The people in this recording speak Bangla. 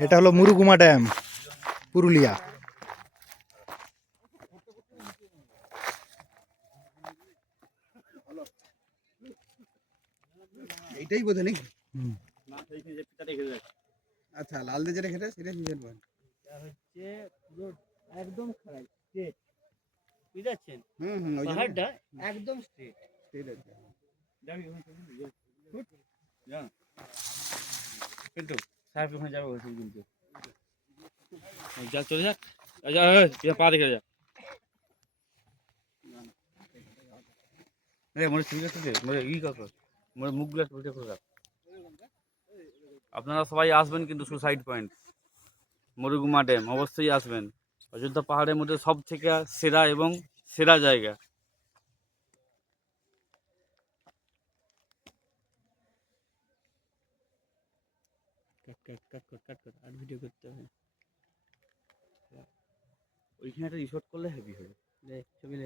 এটা হলো মুরুগুমা ড্যাম, পুরুলিয়া। এইটাই বোধ নাকি? হুম। আচ্ছা, লাল দিয়ে যেটা খেতে সেটা সিজন পয়েন্ট। হচ্ছে পুরো একদম খাড়াই স্ট্রেট, বুঝাচ্ছেন? ওই পাহাড়টা একদম স্ট্রেট। ঠিক আছে। কিন্তু সাহেব ওখানে যাবে বলছেন কিন্তু যা চলে যাক, পা দেখে যা। মনে ঠিক আছে, মনে ই কত মনে মুখগুলো উল্টে করে রাখ। আপনারা সবাই আসবেন কিন্তু সুসাইড পয়েন্ট, মুরুগুমা ড্যাম অবশ্যই আসবেন। অযোধ্যা পাহাড়ের মধ্যে সব থেকে সেরা এবং সেরা জায়গা। কাট আর ভিডিও করতে হবে। ওইখানে একটা রিসোর্ট করলে হেভি হবে। ছবি